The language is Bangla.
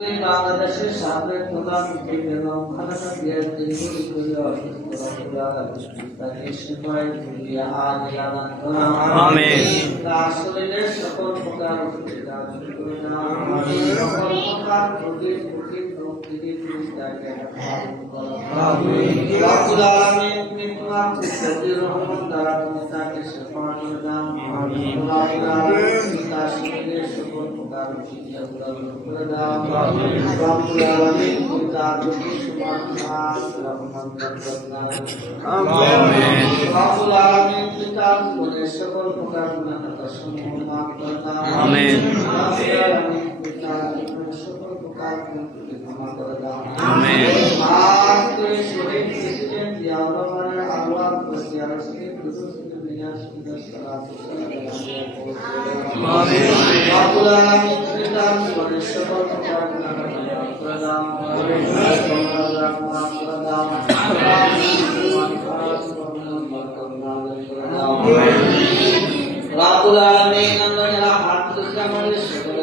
বাংলাদেশের সাবেক প্রধানমন্ত্রী বেগম খালেদা জিয়ার দীর্ঘদিন তাকে সেবায় ভুলিয়া আজ আদান করা আমিন। তার শরীরের সকল প্রকার অসুবিধা দূর করে দাও আমিন। সকল প্রকার রোগের রোগ থেকে তাকে আমিন। রব্বুল আলামিন তুমি তোমার কুদরতি রহমত দ্বারা তুমি তাকে সেবা করে দাও আমিন। রব্বুল আলামিন তার শরীরের সকল প্রকার অসুবিধা দূর করে দাও আমিন। রব্বুল আলামিন তুমি তার প্রতি সুবহান রহমত দাও আমিন। রব্বুল আলামিন তুমি তার জীবনের সকল প্রকার গুনাহ সমূহ মাফ করে দাও আমিন। রব্বুল আলামিন তুমি তার জীবনের সকল প্রকার গুনাহ ক্ষমা করে দাও আমিন। মাফ করে শহীদ প্রেসিডেন্ট জিয়াউর রহমানের আল্লাহ জিয়ার শরীফ দুরুদ মিলাদ সালাতু আমিন। রব্বুল আলামিন তুমি তার জীবনের সকল প্রকার গুনাহ ক্ষমা করে দাও আমিন। মাফ করে দাও রব্বুল আলামিন আমরা যারা হাত তুলে আমাদের সকল